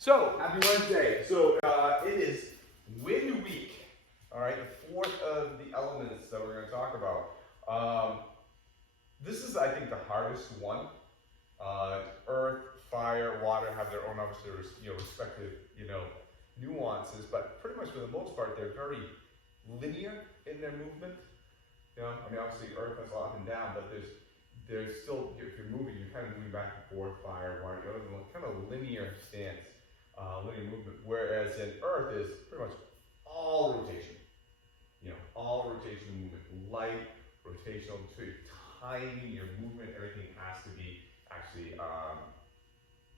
So, happy Wednesday. So, it is wind week. All right, the fourth of the elements that we're going to talk about. This is, I think, the hardest one. Earth, fire, water have their own, obviously, respective, nuances. But pretty much for the most part, they're very linear in their movement. Obviously, Earth has a lot up and down, but there's still, if you're moving, you're kind of moving back and forth. Fire, water, kind of linear stance. Linear movement, whereas in Earth is pretty much all rotation. All rotation movement, light, rotational, timing, your movement, everything has to be actually,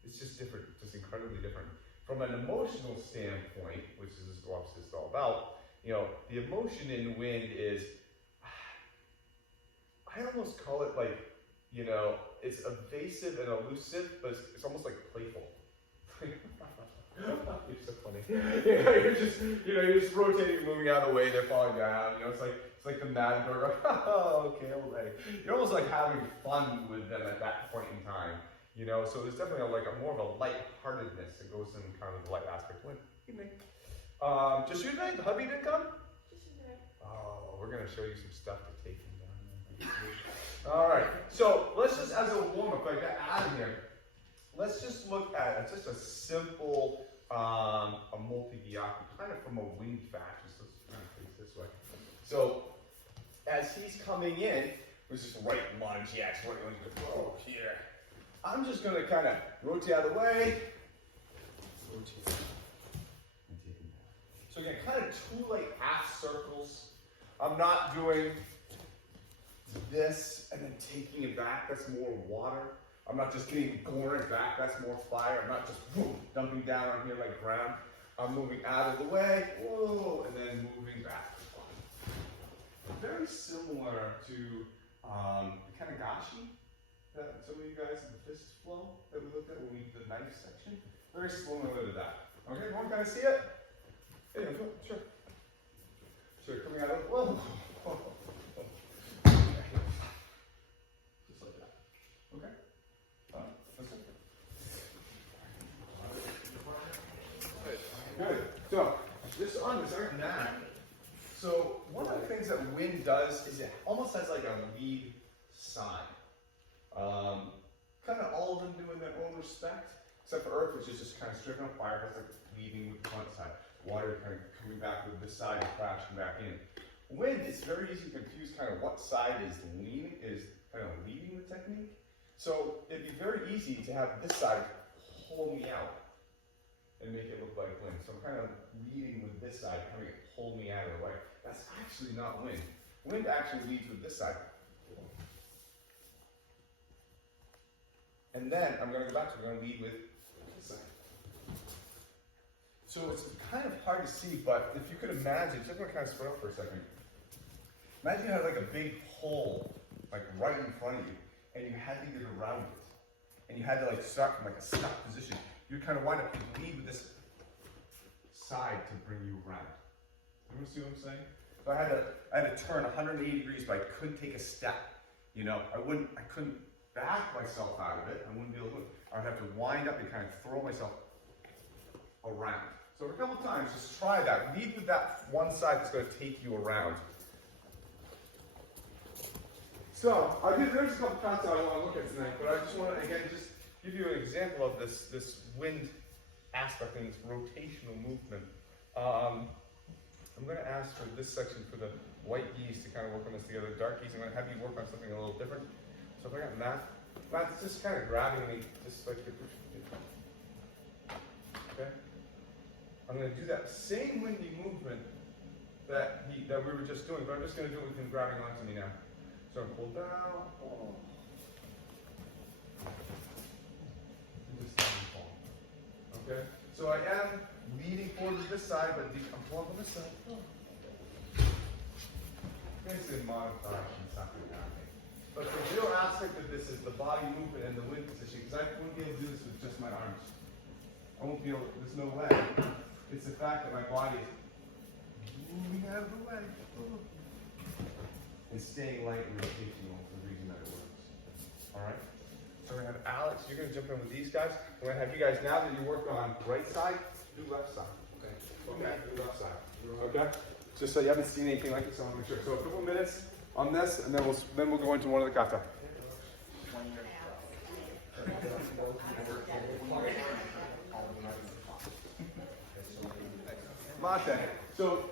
it's just different, just incredibly different. From an emotional standpoint, which is what this is all about, the emotion in wind is, I almost call it like, it's evasive and elusive, but it's almost like playful. You're so funny. You're just rotating, moving out of the way. They're falling down. It's like the mad bird. Oh, okay, all right. You're almost like having fun with them at that point in time. So there's definitely more of a lightheartedness that goes in kind of the light aspect. What evening? Just you today? The hubby didn't come? Just you today. Oh, we're gonna show you some stuff to take him down. All right. So let's just, as a warm-up, like that out of here. Let's just look at just a simple a multi-gyaki, kind of from a wind fashion. So let's kind of face this way. So as he's coming in, there's just right lunge, yes, right lunge, oh, here. I'm just going to kind of rotate out of the way, rotate, and take him down. So again, kind of two like half circles. I'm not doing this and then taking it back. That's more water. I'm not just going right back, that's more fire. I'm not just dumping down on here like ground. I'm moving out of the way, whoa, and then moving back. Very similar to the Kanagashi that some of you guys in the fist flow that we looked at when we did the knife section. Very similar to that. Okay, everyone kind of see it? Yeah, sure. Sure, coming out of, whoa. Just like that. Okay? Good. So, just on this earth now. So, one of the things that wind does is it almost has like a lead side. Kind of all of them do in their own respect, except for Earth, which is just kind of stripping up. Fire has like leading with the front side. Water kind of coming back with this side and crashing back in. Wind, it's very easy to confuse kind of what side is kind of leading the technique. So it'd be very easy to have this side pull me out and make it look like wind. So I'm kind of leading with this side, having it pull me out of the way. That's actually not wind. Wind actually leads with this side. And then I'm going to go back to, I'm going to lead with this side. So it's kind of hard to see, but if you could imagine, just going to kind of spread out for a second. Imagine you had like a big hole, like right in front of you, and you had to get around it. And you had to like start from like a stuck position. You would kind of wind up to lead with this side to bring you around. You see what I'm saying? So I had to turn 180 degrees, but I couldn't take a step. I couldn't back myself out of it. I wouldn't be able to move. I would have to wind up and kind of throw myself around. So a couple times, just try that. Lead with that one side that's going to take you around. So, there's a couple concepts I want to look at tonight, but I just want to, again, just give you an example of this wind aspect and this rotational movement. I'm going to ask for this section for the white geese to kind of work on this together. Dark geese, I'm going to have you work on something a little different. So if I got Matt's just kind of grabbing me, just like the okay? I'm going to do that same windy movement that we were just doing, but I'm just going to do it with him grabbing onto me now. So pull down, oh. And just let me fall. Okay? So I am leaning forward to this side, but I'm pulling on this side. Oh. Basically modified and something down here. But the real aspect of this is the body movement and the wind position, because I wouldn't be able to do this with just my arms. I won't be able to, there's no way. It's the fact that my body is moving out of the way. Oh. And staying light and rotational is the reason that it works. Alright? So we're gonna have Alex, you're gonna jump in with these guys. We're gonna have you guys, now that you work on right side, do left side. Okay. Okay, do left side. Okay? Just so you haven't seen anything like this, I wanna make sure. So a couple minutes on this, and then we'll go into one of the kata. Mate. So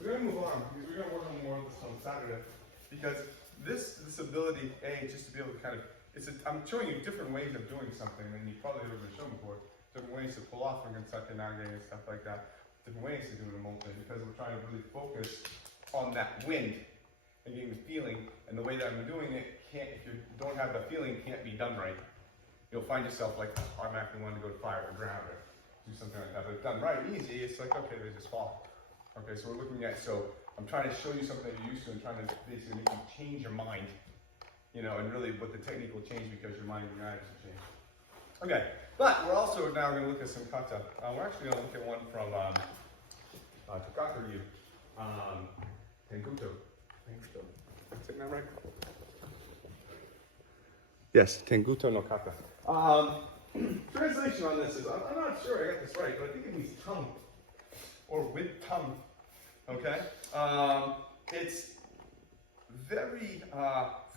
we're gonna move on because we're gonna work on more of this on Saturday. Because this ability, just to be able to kind of, I'm showing you different ways of doing something than you probably ever been shown before. Different ways to pull off Sake Nage and stuff like that. Different ways to do it in multi because we're trying to really focus on that wind and getting the feeling. And the way that I'm doing it if you don't have that feeling, can't be done right. You'll find yourself like automatically wanting to go to fire or ground or do something like that. But if done right, easy, it's like, okay, they just fall. Okay, so we're looking at, I'm trying to show you something that you're used to and trying to basically make you change your mind, and really what the technique will change because your mind and your attitude change. Okay, but we're also now going to look at some kata. We're actually going to look at one from Takakuryu, Tanguto. Is that right? Yes, Tanguto no kata. Translation on this is, I'm not sure I got this right, but I think it means tongue, or with tongue, okay? It's very,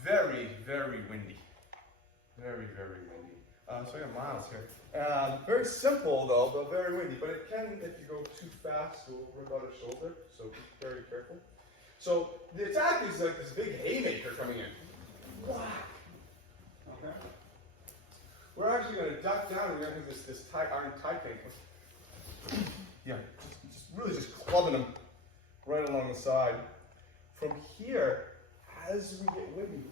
very, very windy. Very, very windy. So I got miles here. Very simple though, but very windy. But it can, if you go too fast, go rip out a shoulder, so be very careful. So the attack is like this big haymaker coming in. Whack! Okay? We're actually going to duck down and we're going to have this iron tie tank. Yeah, just clubbing them right along the side. From here, as we get windy,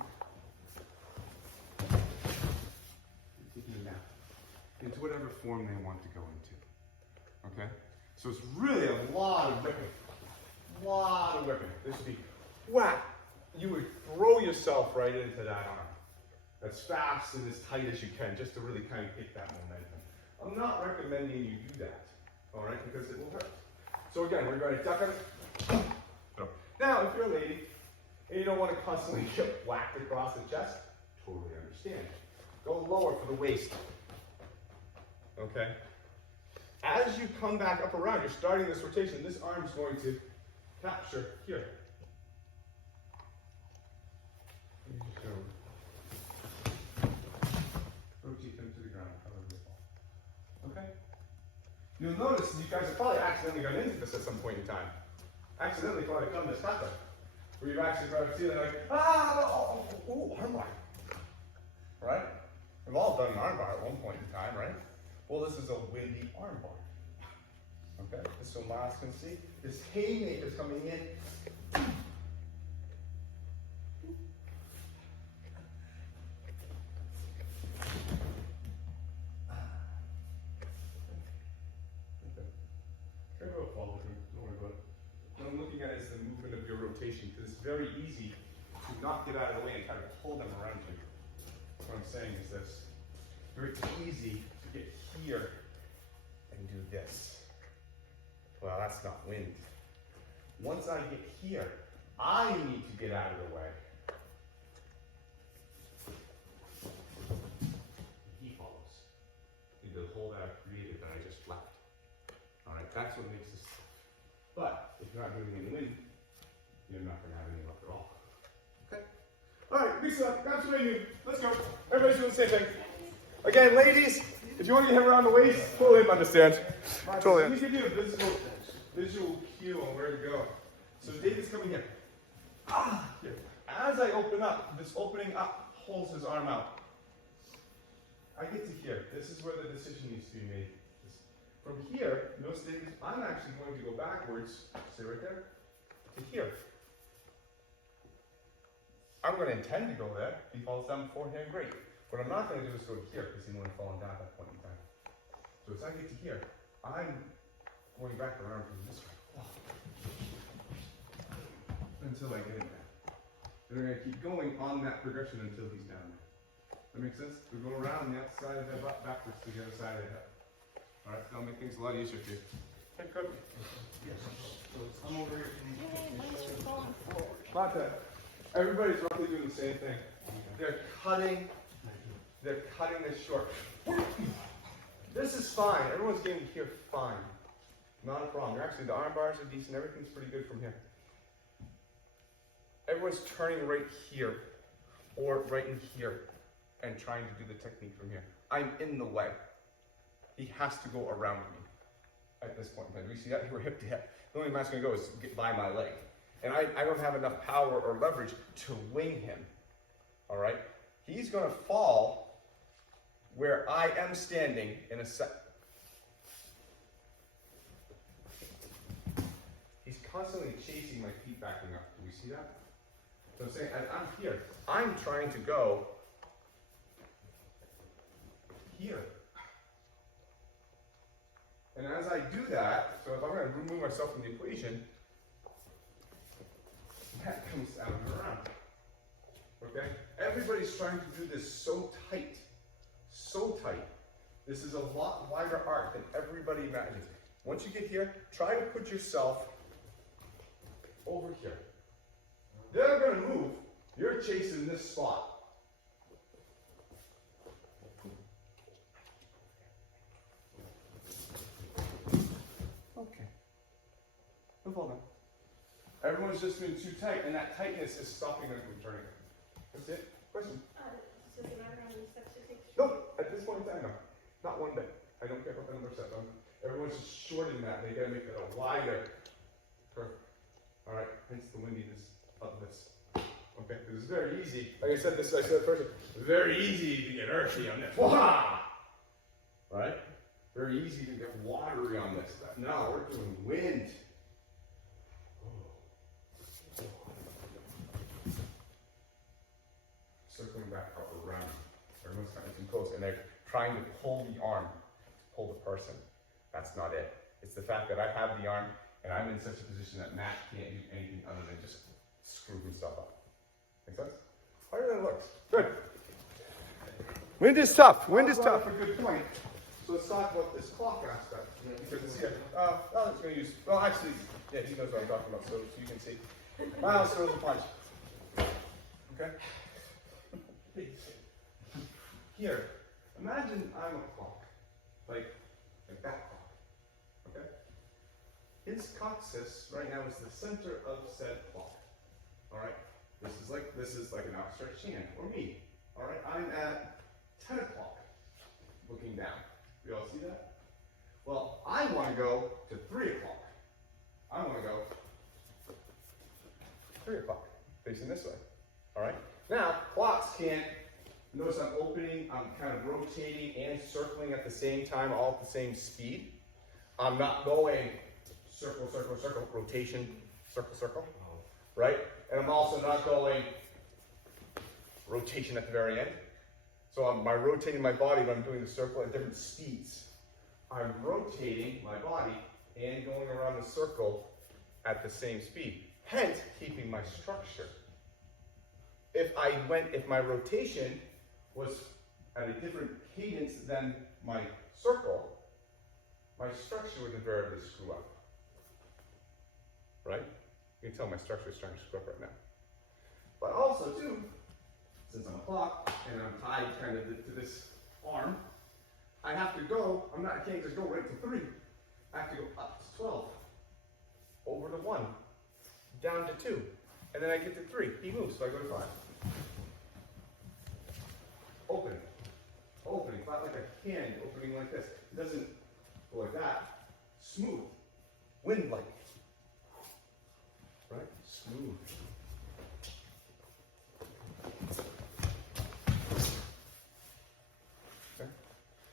taking them out into whatever form they want to go into. Okay? So it's really a lot of whipping. This would be whack. You would throw yourself right into that arm. As fast and as tight as you can, just to really kind of get that momentum. I'm not recommending you do that, all right, because it will hurt. So again, we're going to duck it. So, now, if you're a lady and you don't want to constantly get whacked across the chest, totally understand. Go lower for the waist. Okay? As you come back up around, you're starting this rotation. This arm's going to capture here. Rotate them to the ground, however they fall. Okay? You'll notice you guys have probably accidentally gone into this at some point in time. Accidentally probably done this kata. Where you've actually probably feeling like, armbar. Right? We've all done an armbar at one point in time, right? Well, this is a windy armbar. Okay? So Miles can see. This haymaker is coming in. What I'm looking at is the movement of your rotation, because it's very easy to not get out of the way and kind of pull them around you. What I'm saying is this. Very easy to get here and do this. Well, that's not wind. Once I get here, I need to get out of the way. He follows. In the hole that I've created that I just left. All right, that's what makes this. But if you're not doing any wind, you're not going to have any luck at all. Okay? All right, Lisa, grab some new. Let's go. Everybody's doing the same thing. Again, ladies, if you want to get him around the waist, totally understand. Totally. Let me give you a visual cue on where to go. So David's coming here. Here. As I open up, this opening up holds his arm out. I get to here. This is where the decision needs to be made. From here, notice David, I'm actually going to go backwards, stay right there, to here. I'm going to intend to go there. If he falls down beforehand, great. What I'm not going to do is go to here, because he wouldn't have fallen down at that point in time. So as I get to here, I'm going back around from this way. Until I get him there. And we're going to keep going on that progression until he's down there. That makes sense? We go around the outside of the butt backwards to the other side of the hip. Alright, it's going to make things a lot easier for you. Okay, good. Yes. So come over here. Not that. Everybody's roughly doing the same thing. They're cutting they're cutting this short. This is fine. Everyone's getting here fine. Not a problem. Actually, the arm bars are decent. Everything's pretty good from here. Everyone's turning right here or right in here and trying to do the technique from here. I'm in the way. He has to go around me at this point in time. Do you see that? We're hip to hip. The only match going to go is get by my leg. And I don't have enough power or leverage to wing him. All right? He's going to fall where I am standing in a sec. He's constantly chasing my feet backing up. Do we see that? So I'm saying, I'm here. I'm trying to go here. And as I do that, so if I'm going to remove myself from the equation, that comes out and around. Okay? Everybody's trying to do this so tight. So tight. This is a lot wider arc than everybody imagines. Once you get here, try to put yourself over here. They're going to move. You're chasing this spot. Okay. No problem. Everyone's just been too tight, and that tightness is stopping them from turning. That's it. Question? Does it matter how many steps you take? Nope. At this point in time, no. Not one bit. I don't care about the number of steps. Everyone's just shorting that. They got to make it a wider. Perfect. All right. Hence the windiness of this. Okay. This is very easy. Like I said first. Very easy to get earthy on this. Wah! Right? Very easy to get watery on this stuff. Now we're doing wind. Circling back up around. Everyone's kind of too close, and they're trying to pull the arm, pull the person. That's not it. It's the fact that I have the arm, and I'm in such a position that Matt can't do anything other than just screw himself up. Make sense? Harder than it looks. Good. Wind is tough. Wind is tough. That's a good point. So let's talk about this clock aspect. Because it's here. It's going to use. Well, actually, yeah, he knows what I'm talking about, so you can see. Miles throws a punch. Okay. Here, imagine I'm a clock, like that clock, okay? His coccyx right now is the center of said clock, all right? This is like an outstretched hand, or me, all right? I'm at 10 o'clock, looking down. You all see that? Well, I want to go to 3 o'clock. I want to go 3 o'clock, facing this way, all right? Now, clocks can't. Notice I'm opening, I'm kind of rotating and circling at the same time, all at the same speed. I'm not going circle, circle, circle, rotation, circle, circle, right? And I'm also not going rotation at the very end. So I'm rotating my body, but I'm doing the circle at different speeds. I'm rotating my body and going around the circle at the same speed, hence keeping my structure. If my rotation was at a different cadence than my circle, my structure would invariably screw up. Right? You can tell my structure is starting to screw up right now. But also, too, since I'm a clock and I'm tied kind of to this arm, I have to go, I can't just go right to 3. I have to go up to 12, over to 1, down to 2, and then I get to 3. He moves, so I go to 5. Opening, not like a can opening like this. It doesn't go like that. Smooth, wind-like, right? Smooth. Okay.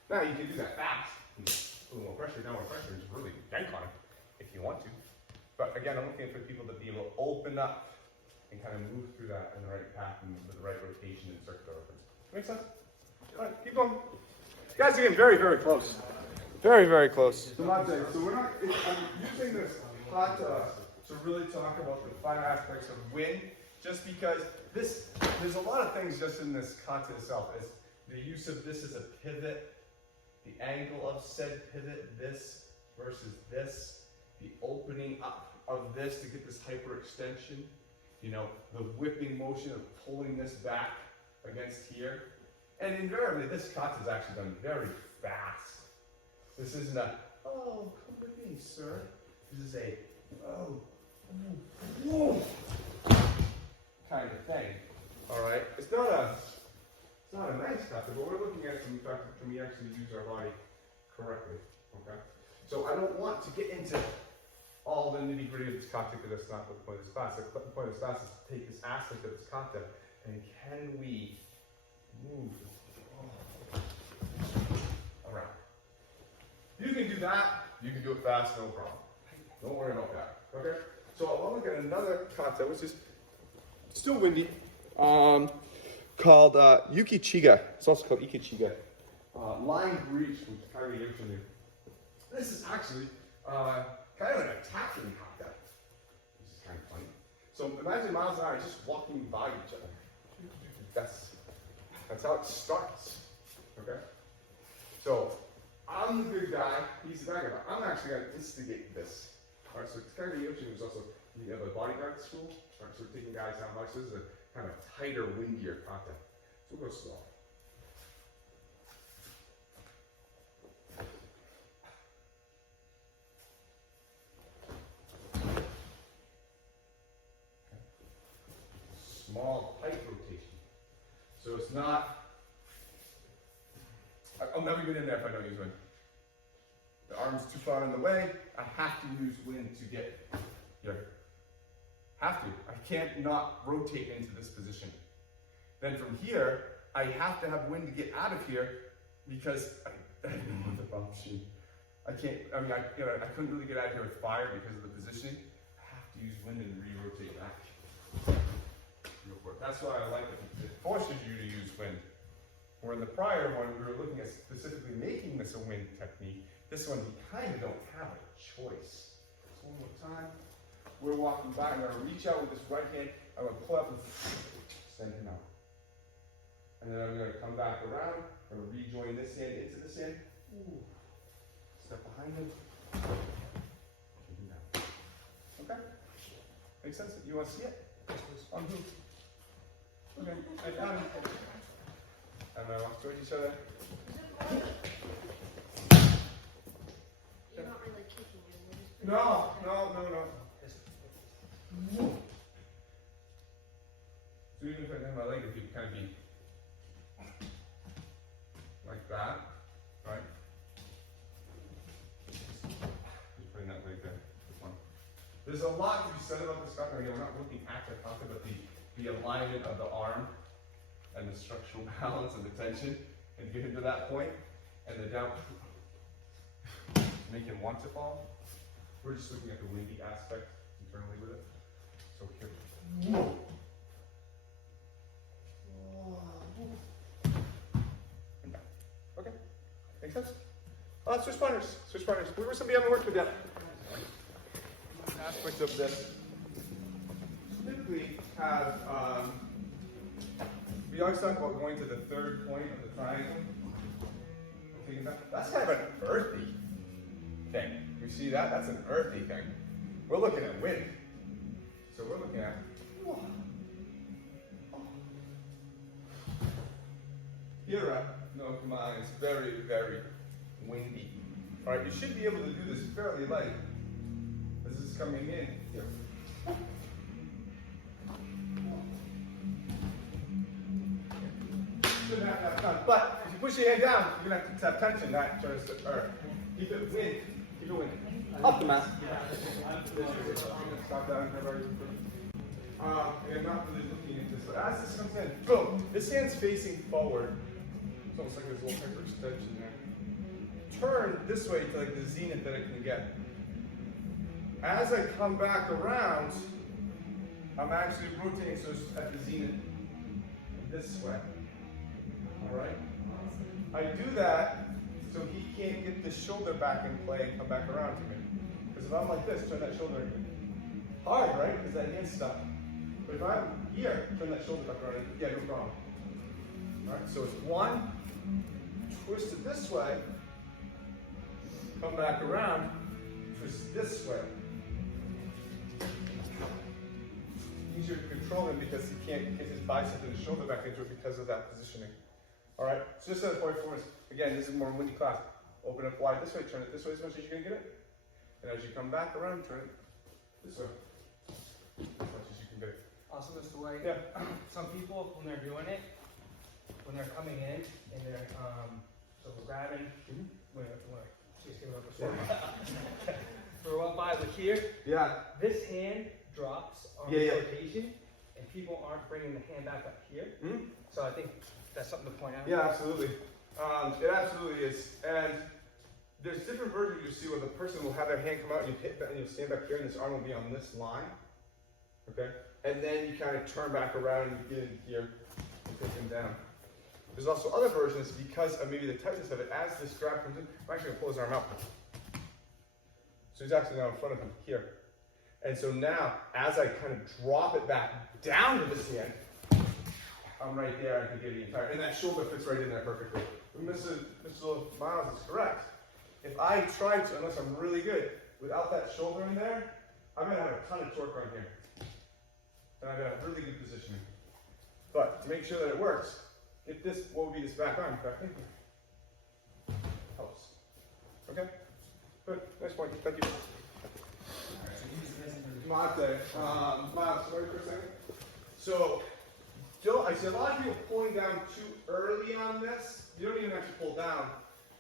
Now you can do that fast. A little more pressure, downward pressure, and just really yank on it if you want to. But again, I'm looking for people to be able to open up and kind of move through that in the right path and with the right rotation and circular opens. Make sense? All right, keep going. You guys are getting very, very close. Very, very close. So we're not, I'm using this kata to really talk about the fine aspects of wind, just because there's a lot of things just in this kata itself. Is the use of this as a pivot, the angle of said pivot, this versus this, the opening up of this to get this hyperextension, the whipping motion of pulling this back against here, And invariably, this kata is actually done very fast. This isn't a, oh, come with me, sir. This is a, oh, whoa, kind of thing. All right? It's not a nice kata, but we're looking at some fact that can we actually use our body correctly, okay? So I don't want to get into all the nitty-gritty of this kata because that's not the point of this class. The point of this class is to take this aspect of this kata and can we move around. You can do that, you can do it fast, no problem. Don't worry about that, okay? So I want to look at another kata, which is still windy, called Yuki Chigai. It's also called Iki Chigai. Line breach from Chigai Yuki. This is actually kind of an attacking kata, which is kind of funny. So imagine Miles and I are just walking by each other. That's how it starts, okay? So I'm the good guy, he's the bad guy. I'm actually going to instigate this. All right, so Chigai Yuki was also the bodyguard at school. All right, so we're taking guys out much. This is a kind of tighter, windier kata. So we'll go slow. Small, tight rotation. So it's not, I'll never get in there if I don't use wind. The arm's too far in the way, I have to use wind to get here. Have to. I can't not rotate into this position. Then from here, I have to have wind to get out of here because I didn't want the bump machine. I can't, I mean, I couldn't really get out of here with fire because of the positioning. I have to use wind and re-rotate back. That's why I like it. It forces you to use wind. Where in the prior one, we were looking at specifically making this a wind technique. This one, you kind of don't have a choice. So one more time. We're walking back. I'm going to reach out with this right hand. I'm going to pull up and send him out. And then I'm going to come back around. I'm going to rejoin this hand into this hand. Ooh. Step behind him. Take him down. Okay? Makes sense? You want to see it? On who? Okay, I got him. And I walk towards each other. You're not really kicking him. You're just No. So even if I have my leg, if you kind of be like that, right? Just putting that leg there. One. There's a lot to be said about this kata. Again, we're not looking at the kata, but the alignment of the arm and the structural balance and the tension, and get him to that point, and the down, make him want to fall. We're just looking at the windy aspect internally with it. So here. Okay, makes sense? Switch partners. Where were somebody haven't worked with yet? Aspects of this. Typically have, we always talk about going to the third point of the triangle. That's kind of an earthy thing. You see that? That's an earthy thing. We're looking at wind. So we're looking at, here, no, come on, it's very, very windy. All right, you should be able to do this fairly light as this is coming in. Here. Shouldn't have to have fun. But if you push your hand down, you're going to have tension. That turns to earth. Keep it wind. Up the mat. Stop that. I'm not really looking at this, but as this comes in, boom, this hand's facing forward. It's almost like there's a little hyperextension there. Turn this way to like the zenith that it can get. As I come back around, I'm actually rotating so it's at the zenith this way. Alright? I do that so he can't get the shoulder back in play and come back around to me. Because if I'm like this, turn that shoulder hard, right? Because that hand's stuck. But if I'm here, turn that shoulder back around, yeah, no problem. Alright, so it's one, twist it this way, come back around, twist it this way. Easier to control him because he can't get his bicep and his shoulder back into it because of that positioning. All right, so just as a point for us, again, this is more windy class. Open up wide this way, turn it this way as much as you can get it. And as you come back around, turn it this way. As much as you can get it. Also, Mr. White, Yeah. some people, when they're doing it, when they're coming in and they're, so we're grabbing, when just give it up a second. We're up by with here, Yeah. this hand drops on Yeah, yeah. rotation, and people aren't bringing the hand back up here. So I think that's something to point out. Yeah, absolutely. It absolutely is. And there's different versions you see where the person will have their hand come out and you hit that and you'll stand back here and this arm will be on this line. Okay? And then you kind of turn back around and you get in here and take him down. There's also other versions because of maybe the tightness of it. As this grab comes in, I'm actually going to pull his arm out. So he's actually now in front of him here. And so now, as I kind of drop it back down to this hand, I'm right there, I can get the entire, and that shoulder fits right in there perfectly. Mrs. Miles is correct. If I try to, unless I'm really good, without that shoulder in there, I'm going to have a ton of torque right here. And I'm going to have really good positioning. But to make sure that it works, get this, what would be this back arm back in here. Helps. Okay? Good. Nice point. Thank you. Mate. Miles, wait for a second. So, I see a lot of people pulling down too early on this. You don't even have to pull down.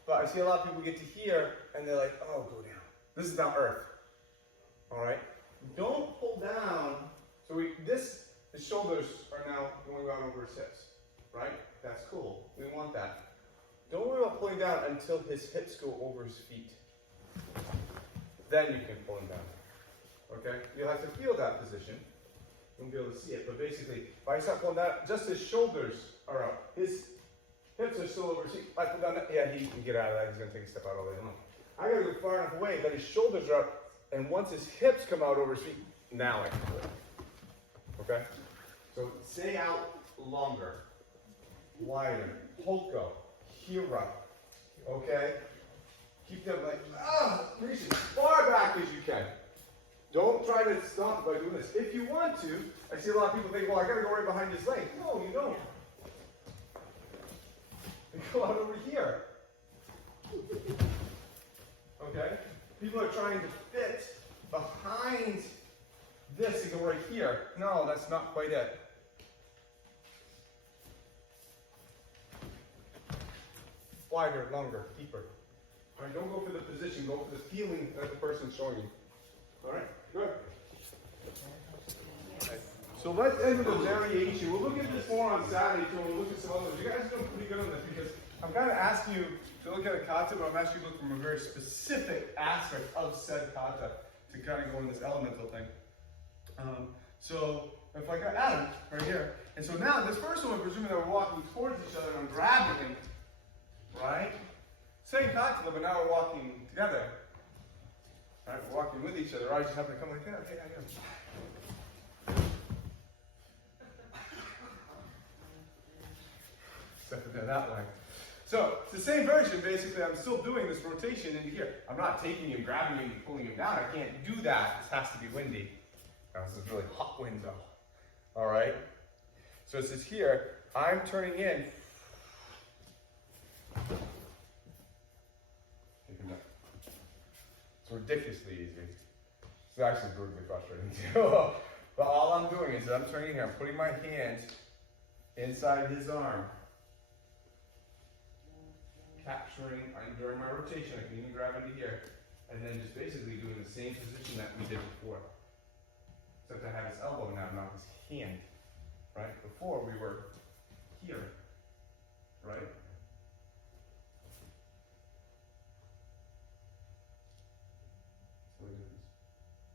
But I see a lot of people get to here and they're like, oh, go down. This is now earth. Alright? Don't pull down. So the shoulders are now going out over his hips. Right? That's cool. We want that. Don't worry about pulling down until his hips go over his feet. Then you can pull him down. Okay? You'll have to feel that position. You won't be able to see it, but basically, if I start pulling down, just his shoulders are up. His hips are still over his feet. If I pull down that, yeah, he can get out of that. He's going to take a step out all the way along. I got to go far enough away that his shoulders are up, and once his hips come out over his feet, now I can do it. Okay? So stay out longer, wider, polka, hira. Okay? Keep them like, reach as far back as you can. Don't try to stop by doing this. If you want to, I see a lot of people think, well, I got to go right behind his leg. No, you don't. You go out over here. Okay? People are trying to fit behind this and go right here. No, that's not quite it. Wider, longer, deeper. All right, don't go for the position, go for the feeling that the person's showing you. All right, good. So let's end with a variation. We'll look at this more on Saturday too, and we'll look at some others. You guys are doing pretty good on this because I'm kind of asking you to look at a kata, but I'm asking you to look from a very specific aspect of said kata to kind of go in this elemental thing. So if I got Adam right here, and so now this first one, presuming that we're walking towards each other and I'm grabbing him, right? Same kata, but now we're walking together. All right, we're walking with each other. I just happen to come like that. Hey, I am. Except for that way. So it's the same version. Basically, I'm still doing this rotation into here. I'm not taking him, grabbing him, and pulling him down. I can't do that. This has to be windy. Now, this is really hot wind though. All right. So it says here, I'm turning in. It's ridiculously easy. It's actually brutally frustrating too. But all I'm doing is I'm turning here, I'm putting my hand inside his arm, capturing during my rotation. I can even grab into here, and then just basically doing the same position that we did before. Except I have his elbow now, not his hand. Right? Before we were here. Right?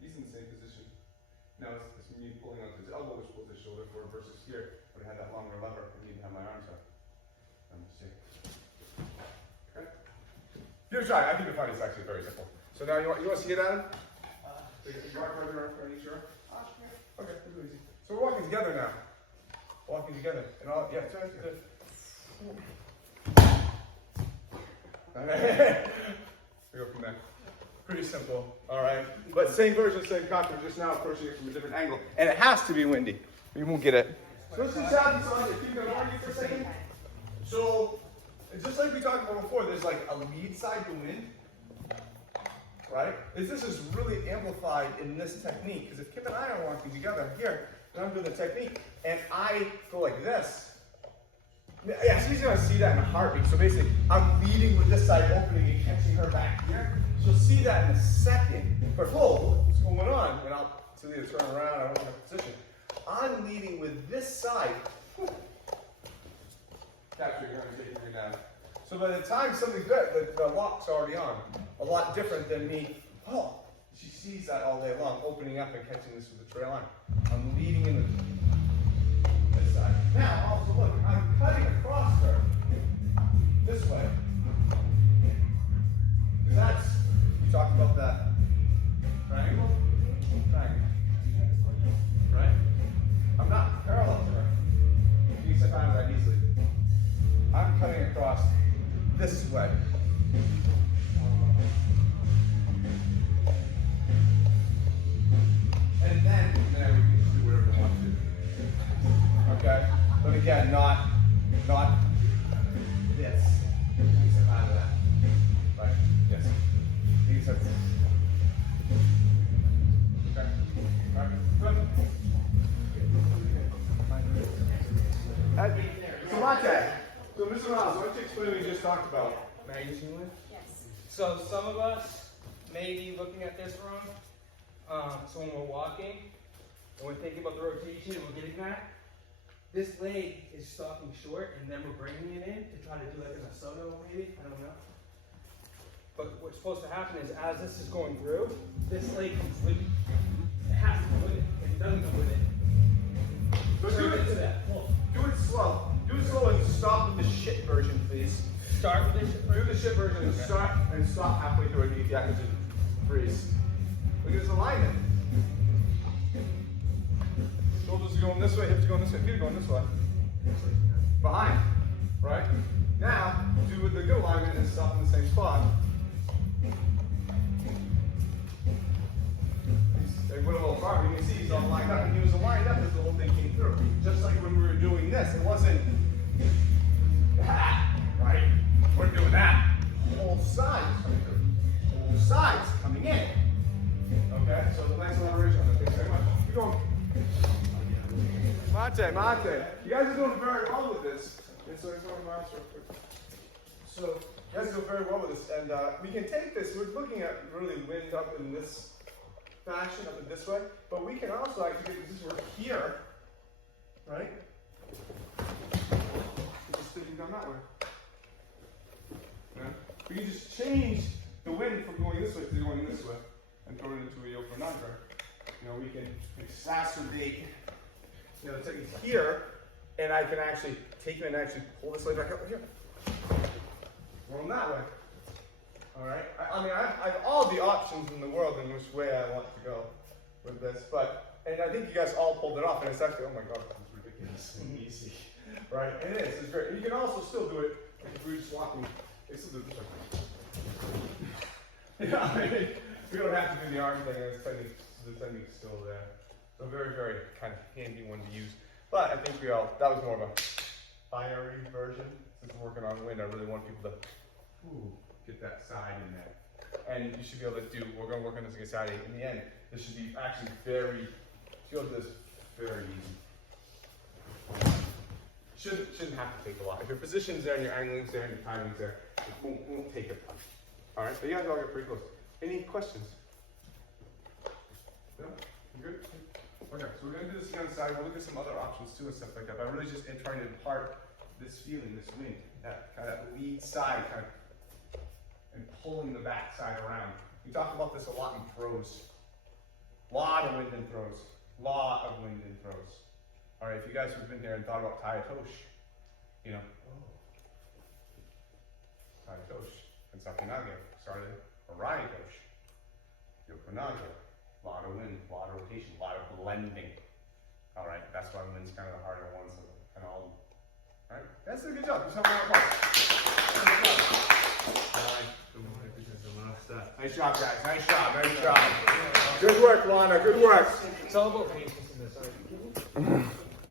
He's in the same position. Now it's me pulling out his elbow, which pulls his shoulder forward, versus here, but I had that longer lever, I need to have my arms up. I'm just saying. Okay? Give it a try. I think you'll find it's actually very simple. So now you want to see it, Adam? So you mark right there, are you sure? Okay, it's really easy. So we're walking together now. Walking together. And all, yeah, try to. We go from there. Pretty simple, all right? But same version, same kata, just now approaching it from a different angle. And it has to be windy. You won't get it. So let's just have this on you. Keep going for a second. So like we talked about before, there's like a lead side to wind, right? This is really amplified in this technique, because if Kim and I are walking together here, and I'm doing the technique, and I go like this, yeah, she's gonna see that in a heartbeat. So basically, I'm leading with this side opening and catching her back here. She'll see that in a second. But whoa, what's going on? And I'll either turn around, I won't have a position. I'm leading with this side. Capturing her and taking her down. So by the time something's good, the lock's already on. A lot different than me. Oh, she sees that all day long, opening up and catching this with the trail line. I'm leading in this side. Now, also look, I'm cutting across her this way. That's, you talked about that triangle? Triangle. Right? I'm not parallel to her. You can find that easily. I'm cutting across this way. And then we can do whatever we want to do. Okay? But again, not this. These are out of that. Right? Yes. These are. Okay. Alright. Good. So Mate. So Mr. Miles, why don't you explain what you just talked about? Now you see one? Yes. So some of us may be looking at this wrong. So when we're walking, and we're thinking about the rotation, and we're getting that, this leg is stopping short, and then we're bringing it in to try to do like an Soto maybe, I don't know. But what's supposed to happen is as this is going through, this leg comes with it. It has to come with it. If it doesn't come with it, But do it to that pull. Do it slow. Do it slow and stop with the shit version, please. Start with this. Do the shit version and start and stop halfway through it. Yeah, because it freeze. Look at his alignment. Shoulders are going this way, hips are going this way, feet are going this way. Behind, right? Now, do with the good alignment and stop in the same spot. They went a little far, but you can see he's all lined up, and he was aligned up as the whole thing came through. Just like when we were doing this, it wasn't that, right? We're doing that. Whole sides coming through. Whole sides coming in. Okay, so the nice elaboration on that. Thanks very much. Keep going. Mate. You guys are doing very well with this. And so, so you guys are doing very well with this. And we can take this, we're looking at really wind up in this fashion, up in this way. But we can also actually get this work here, right? Just thinking down that way. Yeah? We can just change the wind from going this way to going this way and throw it into a yoke or nandra. You know, we can exacerbate, you know, the technique here, and I can actually take it and actually pull this leg back up here. Roll that way. All right. I mean, I have all the options in the world in which way I want to go with this, and I think you guys all pulled it off, and it's actually, oh my God, this is ridiculous and easy, right? And it is. It's great. And you can also still do it if we're just walking. It's still do it this way. Yeah, I mean, we don't have to do the arm thing. The technique's still there. So very, very kind of handy one to use. But I think that was more of a fiery version. Since we're working on wind, I really want people to get that side in there. And you should be able to we're going to work on this against Saturday. In the end, this should be actually you'll do this very easy. Shouldn't have to take a lot. If your position's there and your angling's there and your timing's there, it won't take a ton. All right, so you guys all get pretty close. Any questions? No? You good? Okay, so we're going to do this again on the side. We'll look at some other options too and stuff like that. But I'm really just trying to impart this feeling, this wind, that kind of lead side kind of, and pulling the back side around. We talk about this a lot in throws. Lot of wind in throws. Lot of wind in throws. All right, if you guys have been here and thought about Tayatosh, you know, Tayatosh, and Sakinage, started Orayatosh, Yokonaga, a lot of wind, a lot of rotation, a lot of blending. All right, that's why wind's kind of the harder one, so kind of all right, that's a good job. Just have a nice job, guys. Nice job. Good work, Lana. Good work. It's all about patience.